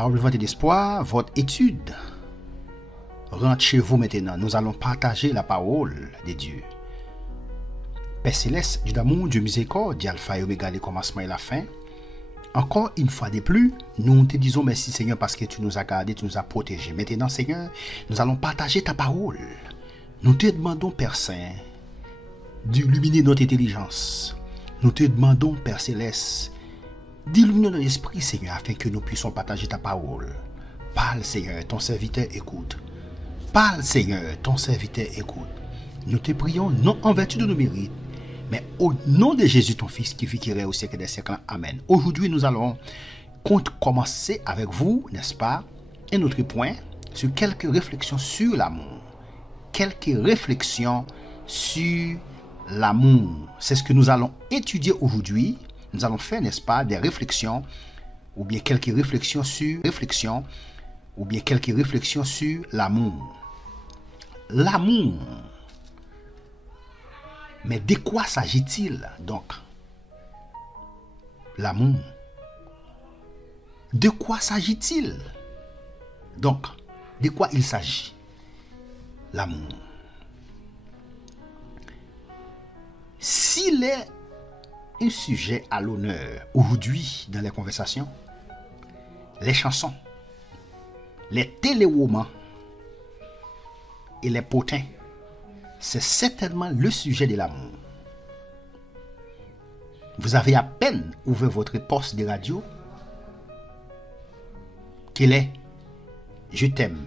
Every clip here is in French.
parole vivante et d'espoir, votre étude. Rentre chez vous maintenant. Nous allons partager la parole de Dieu. Père céleste, Dieu d'amour, Dieu miséricorde, Dieu alpha et oméga, le commencement et la fin. Encore une fois de plus, nous te disons merci Seigneur parce que tu nous as gardés, tu nous as protégés. Maintenant Seigneur, nous allons partager ta parole. Nous te demandons Père Saint d'illuminer notre intelligence. Nous te demandons Père céleste d'illuminer notre esprit Seigneur afin que nous puissions partager ta parole. Parle Seigneur, ton serviteur écoute. Parle Seigneur, ton serviteur écoute. Nous te prions non en vertu de nos mérites, mais au nom de Jésus, ton Fils, qui vit, qui règne au siècle des siècles. Amen. Aujourd'hui, nous allons commencer avec vous, n'est-ce pas, un autre point sur quelques réflexions sur l'amour. Quelques réflexions sur l'amour. C'est ce que nous allons étudier aujourd'hui. Nous allons faire, n'est-ce pas, des réflexions, ou bien quelques réflexions sur l'amour. L'amour. Mais de quoi s'agit-il donc? L'amour. De quoi s'agit-il? Donc, de quoi il s'agit? L'amour. S'il est un sujet à l'honneur aujourd'hui dans les conversations, les chansons, les téléromans et les potins, c'est certainement le sujet de l'amour. Vous avez à peine ouvert votre poste de radio qu'il est « Je t'aime,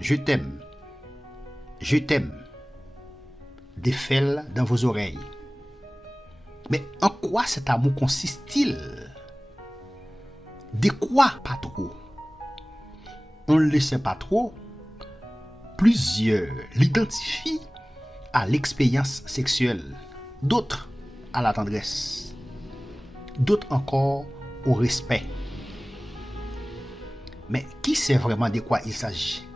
je t'aime, je t'aime » défile dans vos oreilles. Mais en quoi cet amour consiste-t-il? De quoi pas trop? On ne le sait pas trop. Plusieurs l'identifient à l'expérience sexuelle, d'autres à la tendresse, d'autres encore au respect. Mais qui sait vraiment de quoi il s'agit?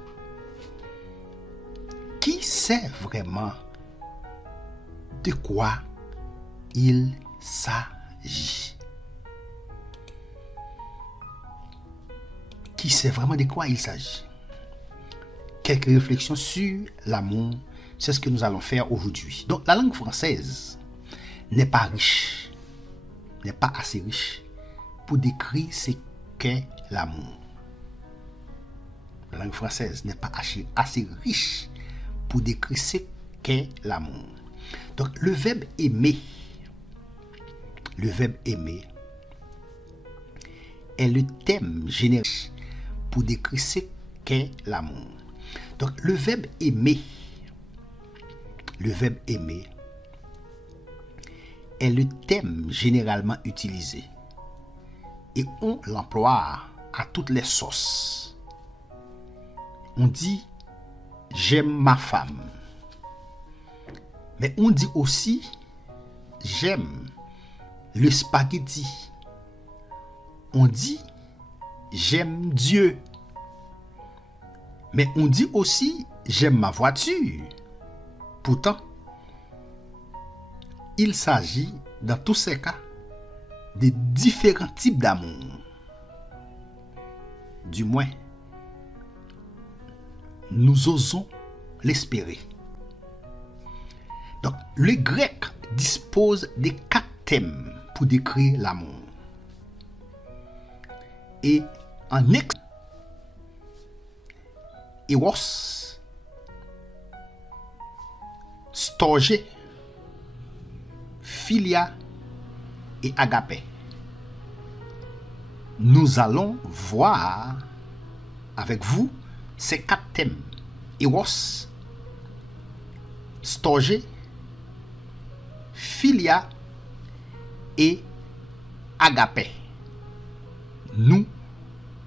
Qui sait vraiment de quoi il s'agit? Qui sait vraiment de quoi il s'agit? Quelques réflexions sur l'amour, c'est ce que nous allons faire aujourd'hui. Donc, la langue française n'est pas riche, n'est pas assez riche pour décrire ce qu'est l'amour. La langue française n'est pas assez riche pour décrire ce qu'est l'amour. Donc, le verbe aimer est le thème général pour décrire ce qu'est l'amour. Donc, le verbe aimer est le thème généralement utilisé et on l'emploie à toutes les sauces. On dit j'aime ma femme, mais on dit aussi j'aime le spaghetti. On dit j'aime Dieu. Mais on dit aussi j'aime ma voiture. Pourtant, il s'agit dans tous ces cas de différents types d'amour. Du moins, nous osons l'espérer. Donc, le grec dispose de 4 thèmes pour décrire l'amour. Et en Eros, Storge, Philia et Agapé. Nous allons voir avec vous ces 4 thèmes. Eros, Storge, Philia et Agapé. Nous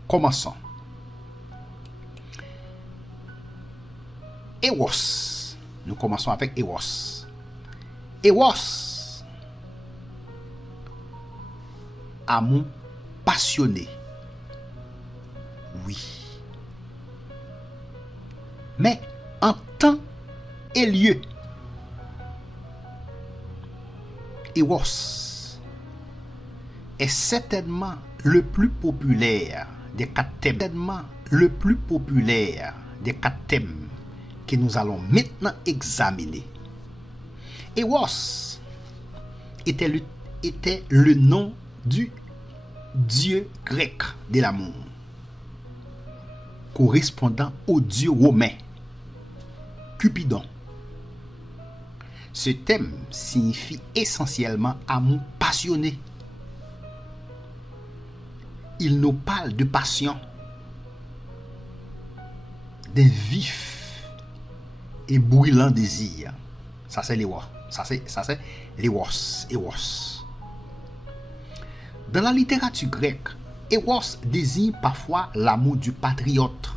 commençons. Eros. Nous commençons avec Eros. Eros. Amour passionné. Oui. Mais en temps et lieu. Eros. est certainement le plus populaire des quatre thèmes. Certainement le plus populaire des quatre thèmes que nous allons maintenant examiner. Eros était le nom du dieu grec de l'amour, correspondant au dieu romain Cupidon. Ce thème signifie essentiellement amour passionné. Il nous parle de passion, d'un vif et brûlant désir. Ça c'est l'Eros. Ça c'est l'Eros. Dans la littérature grecque, Eros désigne parfois l'amour du patriote,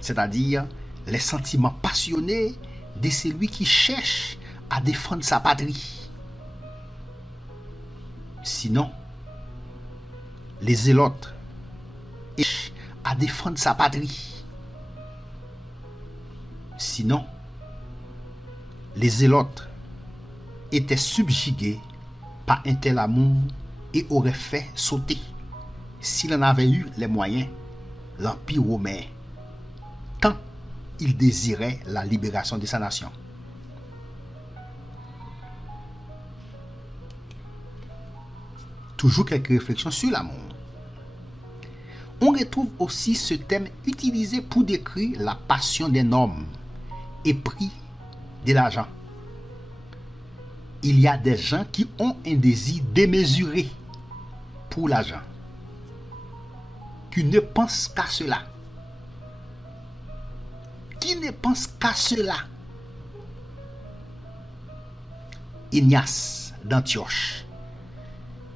c'est-à-dire les sentiments passionnés de celui qui cherche à défendre sa patrie. Sinon, les zélotes cherchent à défendre sa patrie. Sinon, les zélotes étaient subjugués par un tel amour et auraient fait sauter, s'il en avait eu les moyens, l'Empire romain, tant il désirait la libération de sa nation. Toujours quelques réflexions sur l'amour. On retrouve aussi ce thème utilisé pour décrire la passion d'un homme épris de l'argent. Il y a des gens qui ont un désir démesuré pour l'argent, qui ne pensent qu'à cela. Ignace d'Antioche,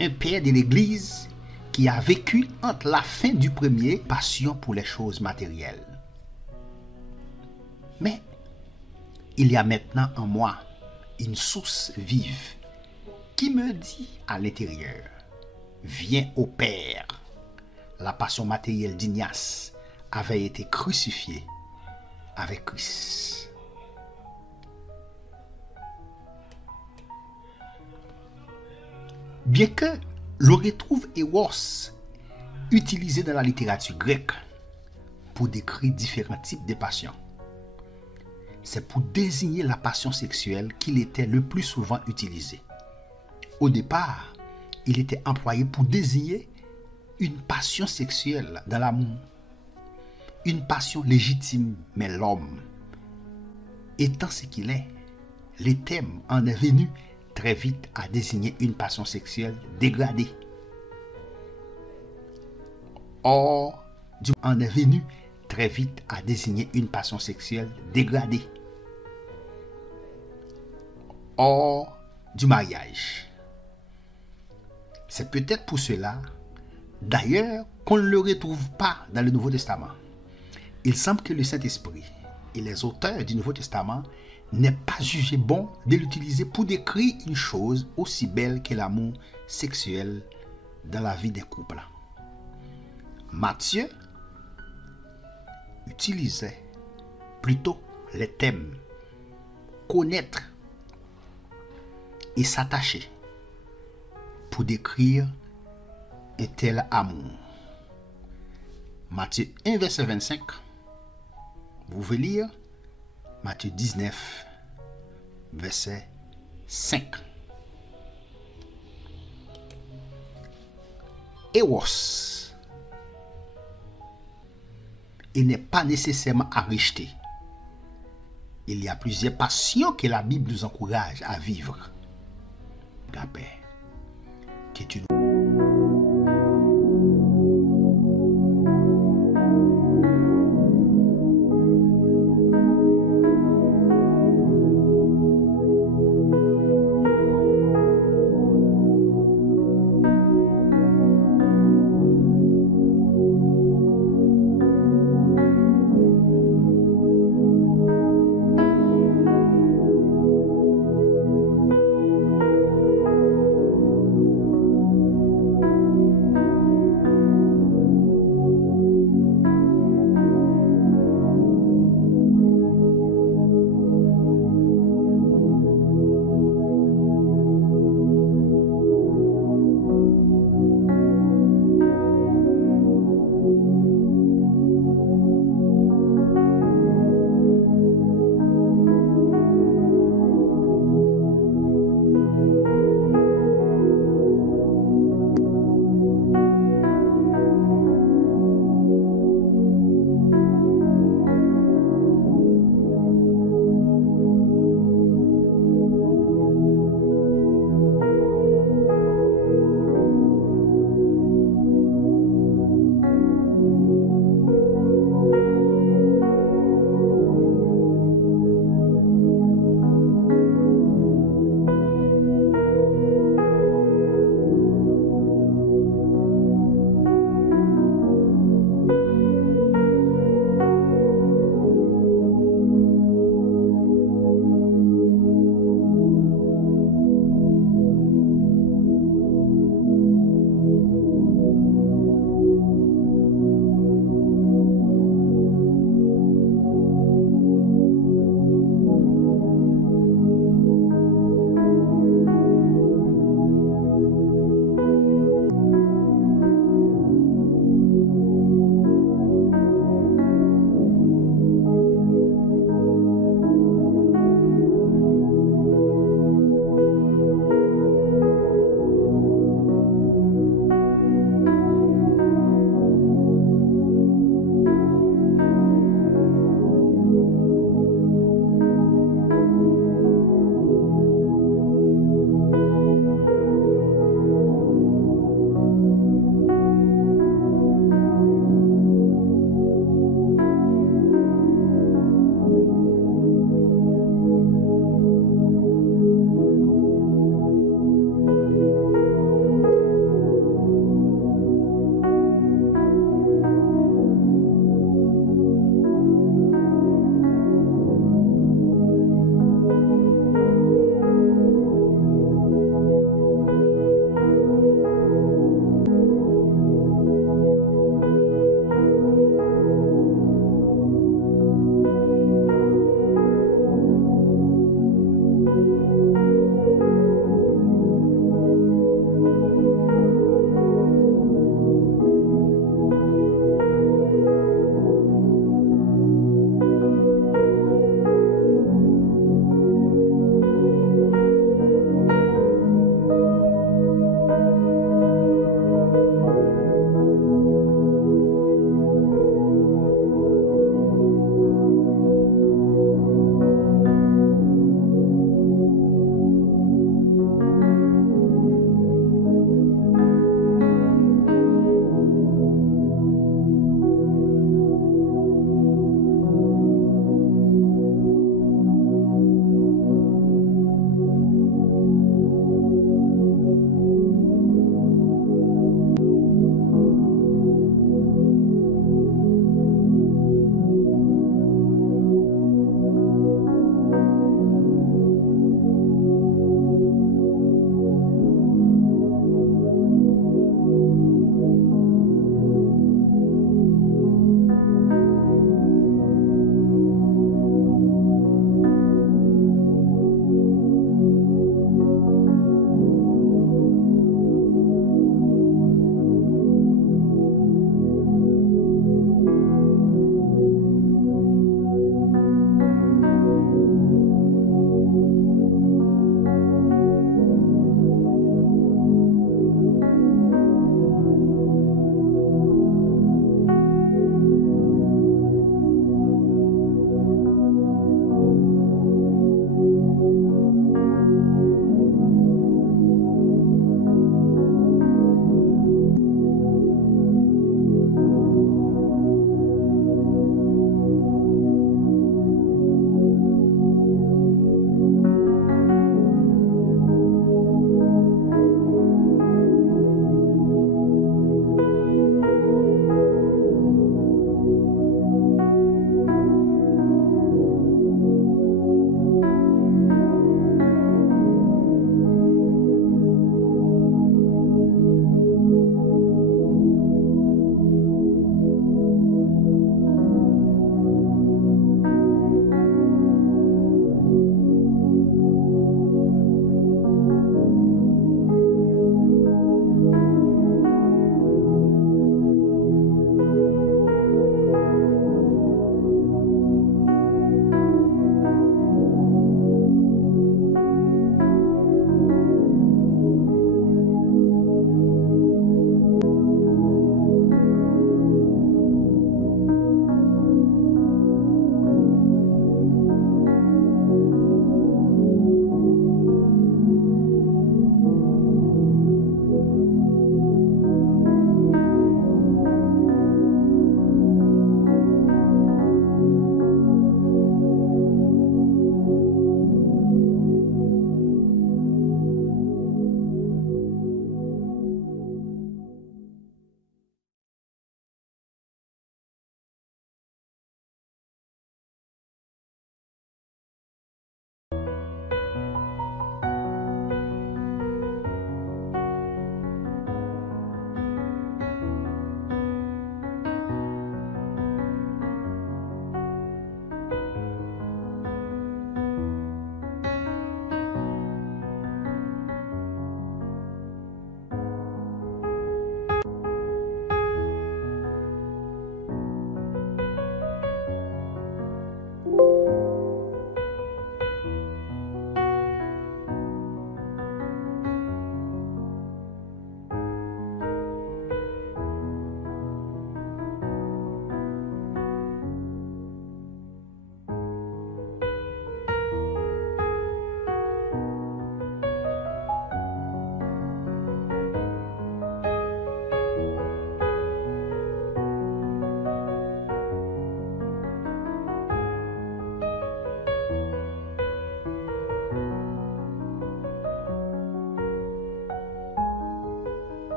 un père de l'Église qui a vécu entre la fin du premier passion pour les choses matérielles. Mais il y a maintenant en moi une source vive qui me dit à l'intérieur: viens au Père. La passion matérielle d'Ignace avait été crucifiée avec Christ. Bien que l'on retrouve Eros utilisé dans la littérature grecque pour décrire différents types de passions, c'est pour désigner la passion sexuelle qu'il était le plus souvent utilisé. Au départ, il était employé pour désigner une passion sexuelle dans l'amour, une passion légitime, mais l'homme, étant ce qu'il est, le thème en est venu très vite à désigner une passion sexuelle dégradée. Or, en est venu très vite à désigner une passion sexuelle dégradée. Hors du mariage. C'est peut-être pour cela, d'ailleurs, qu'on ne le retrouve pas dans le Nouveau Testament. Il semble que le Saint-Esprit et les auteurs du Nouveau Testament n'aient pas jugé bon de l'utiliser pour décrire une chose aussi belle que l'amour sexuel dans la vie des couples. Matthieu utilisait plutôt les thèmes connaître et s'attacher pour décrire un tel amour. Matthieu 1, verset 25. Vous pouvez lire Matthieu 19, verset 5. Eros. Il n'est pas nécessairement à rejeter. Il y a plusieurs passions que la Bible nous encourage à vivre. Agapé, qui est une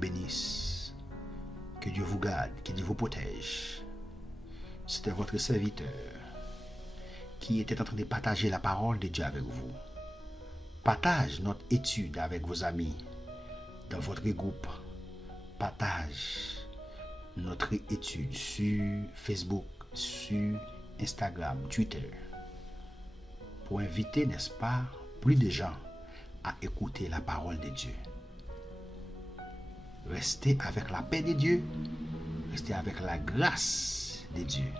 bénisse. Que Dieu vous garde, que Dieu vous protège. C'était votre serviteur qui était en train de partager la parole de Dieu avec vous. Partage notre étude avec vos amis dans votre groupe. Partage notre étude sur Facebook, sur Instagram, Twitter, pour inviter, n'est-ce pas, plus de gens à écouter la parole de Dieu. Restez avec la paix de Dieu, restez avec la grâce de Dieu.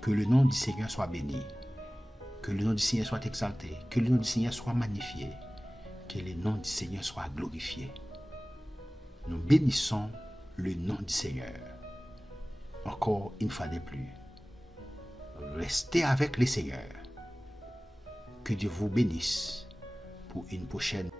Que le nom du Seigneur soit béni, que le nom du Seigneur soit exalté, que le nom du Seigneur soit magnifié, que le nom du Seigneur soit glorifié. Nous bénissons le nom du Seigneur. Encore une fois de plus, restez avec le Seigneur. Que Dieu vous bénisse pour une prochaine